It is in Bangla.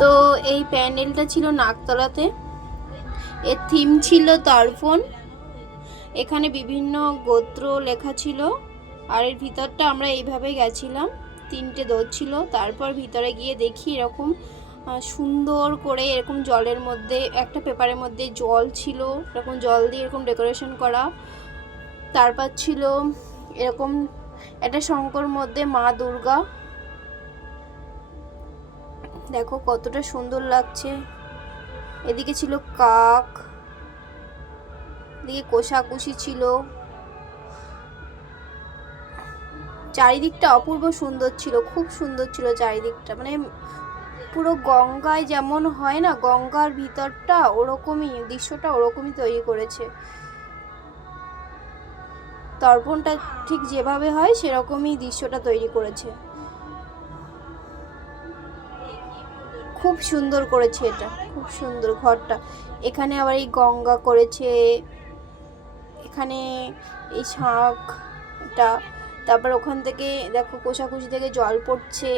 তো এই প্যান্ডেলটা ছিল নাকতলাতে। এর থিম ছিল তর্পণ। এখানে বিভিন্ন গোত্র লেখা ছিল। আর এর ভিতরটা আমরা এইভাবে গেছিলাম, 3টে দোর ছিল। তারপর ভিতরে গিয়ে দেখি এরকম সুন্দর করে এরকম জলের মধ্যে একটা পেপারের মধ্যে জল ছিল, এরকম জল দিয়ে এরকম ডেকোরেশন করা। তারপর ছিল এরকম একটা শঙ্কর মধ্যে মা দুর্গা, দেখো কতটা সুন্দর লাগছে। এদিকে ছিল কাক, এদিকে কোষাকুষি ছিল। চারিদিকটা অপূর্ব সুন্দর ছিল, খুব সুন্দর ছিল চারিদিকটা। মানে পুরো গঙ্গায় যেমন হয় না, গঙ্গার ভিতরটা ওরকমই, দৃশ্যটা ওরকমই তৈরি করেছে। তর্পণটা ঠিক যেভাবে হয় সেরকমই দৃশ্যটা তৈরি করেছে। খুব সুন্দর করেছে, এটা খুব সুন্দর ঘরটা। এখানে আবার এই গঙ্গা করেছে, এখানে এই শাঁখ এটা। তারপর ওখান থেকে দেখো কোষাকুষি থেকে জল পড়ছে।